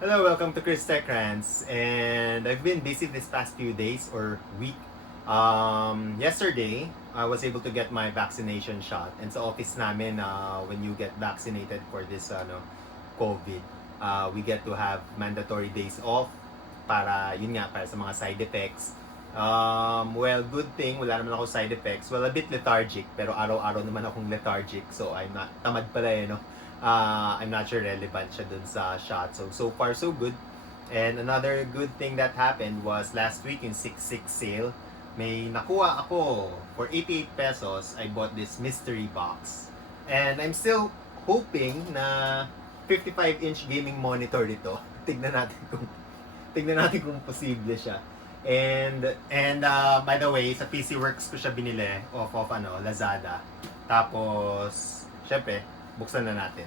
Hello, welcome to Chris Tech Rants. And I've been busy this past few days or week. Yesterday, I was able to get my vaccination shot. And sa office namin, when you get vaccinated for this COVID, we get to have mandatory days off para sa mga side effects. Well, good thing, wala naman ako side effects. Well, a bit lethargic, pero araw-araw naman akong lethargic. So, I'm not, tamad pala no? I'm not sure relevant siya dun sa shot. So far so good. And another good thing that happened was last week in 6/6 sale, may nakuha ako for 88 pesos. I bought this mystery box. And I'm still hoping na 55-inch gaming monitor dito. Tignan natin kung posible siya. And by the way, sa PCWORX ko siya binili off of Lazada. Tapos, syempre, buksan na natin.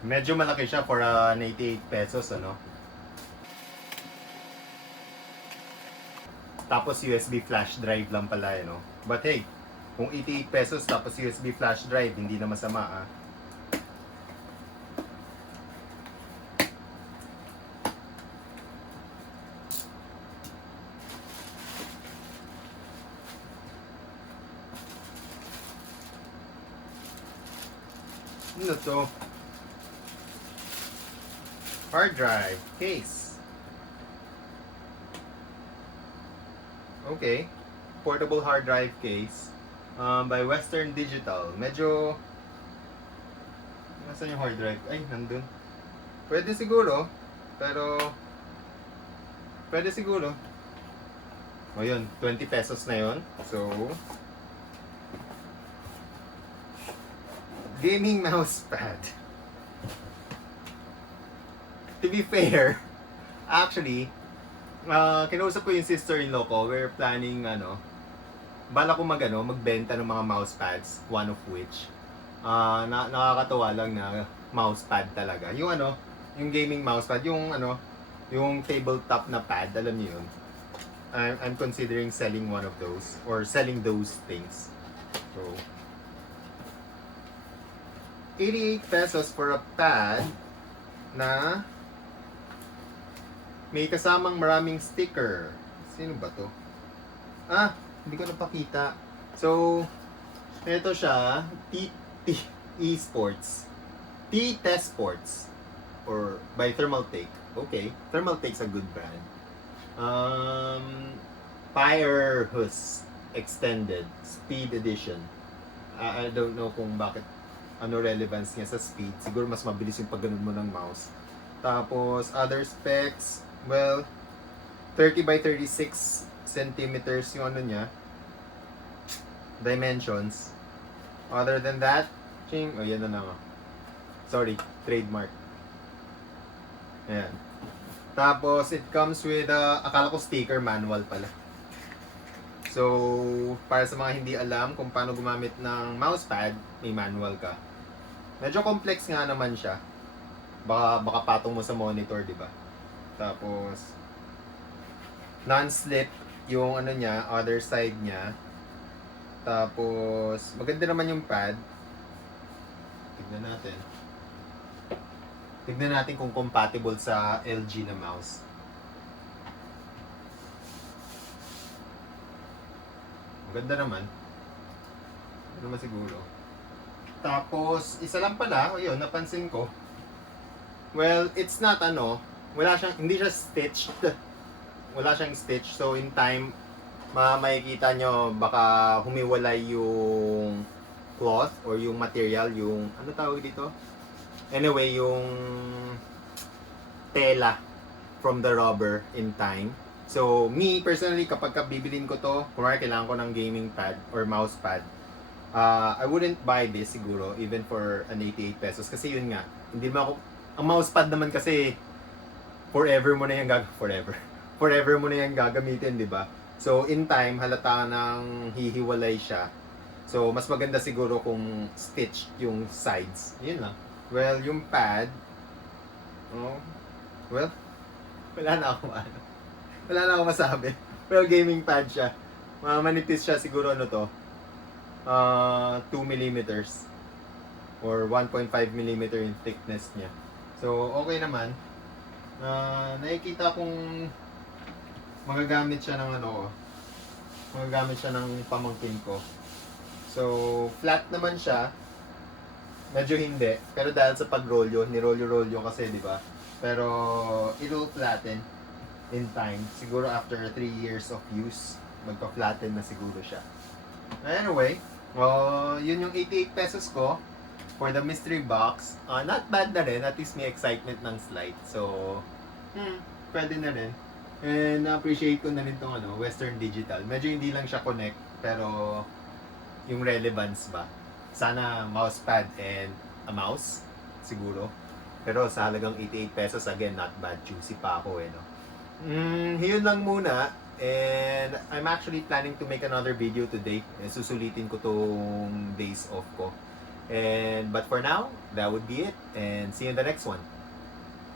Medyo malaki siya for 88 pesos, Tapos USB flash drive lang pala, But hey, kung 88 pesos tapos USB flash drive, hindi na masama, Ano to? Hard drive case. Okay. Portable hard drive case by Western Digital. Medyo nasaan yung hard drive? Ay, nandun. Pwede siguro, pero pwede siguro. O yun, 20 pesos na yun. So, gaming mousepad. To be fair, actually, kinausap ko yung sister-in-law ko. We're planning, bala ko magbenta ng mga mousepads, one of which, nakakatawa lang na mousepad talaga. Yung yung gaming mousepad, yung tabletop na pad, alam niyo yun. I'm considering selling one of those, or selling those things. So, 88 pesos for a pad na may kasamang maraming sticker. Sino ba to? Hindi ko napakita. So, ito siya, Esports. T-Test Sports. Or by Thermaltake. Okay, Thermaltake's a good brand. Firehus Extended Speed Edition. I don't know kung bakit relevance niya sa speed. Siguro mas mabilis yung pagganun mo ng mouse. Tapos, other specs, well, 30 by 36 centimeters yung niya. Dimensions. Other than that, yan na nga. Sorry, trademark. Ayan. Tapos, it comes with, akala ko sticker, manual pala. So, para sa mga hindi alam kung paano gumamit ng mousepad, may manual ka. Medyo complex nga naman siya. Baka patong mo sa monitor, di ba? Tapos, non-slip yung niya, other side niya. Tapos, maganda naman yung pad. Tignan natin kung compatible sa LG na mouse. Maganda naman. Ano naman siguro. Tapos, isa lang pala, yun, napansin ko. Well, it's not hindi siya stitched. Wala siyang stitch. So, in time, makikita nyo, baka humiwalay yung cloth or yung material, yung, ano tawag dito? Anyway, yung tela from the rubber in time. So, me, personally, kapag bibilin ko to, kung kailangan ko ng gaming pad or mouse pad, I wouldn't buy this siguro, even for an 88 pesos. Kasi yun nga, hindi mo ako, ang mousepad naman kasi, forever mo na yung gagamitin, di ba? So, in time, halata nang hihiwalay siya. So, mas maganda siguro kung stitched yung sides. Yun lang. Well, yung pad, well, wala na ako Wala na akong masabi. Well, gaming pad siya. Manipis siya siguro ano to. 2 millimeters or 1.5 millimeter in thickness niya. So, okay naman. Nakikita kong magagamit siya ng ano, magagamit siya ng pamangkin ko. So, flat naman siya. Medyo hindi. Pero dahil sa pagrolyo, nirolyo-rolyo kasi, di ba? Pero, it will flatten in time. Siguro after 3 years of use, magpa-flatten na siguro siya. Anyway, yun yung 88 pesos ko for the mystery box. Not bad na rin. At least may excitement ng slide. So, pwede na rin. And na-appreciate ko na rin itong Western Digital. Medyo hindi lang siya connect, pero yung relevance ba? Sana mousepad and a mouse, siguro. Pero sa halagang 88 pesos, again, not bad. Juicy pa ako no? Yun lang muna. And I'm actually planning to make another video today. Susulitin ko tong days off ko. But for now, that would be it. And see you in the next one.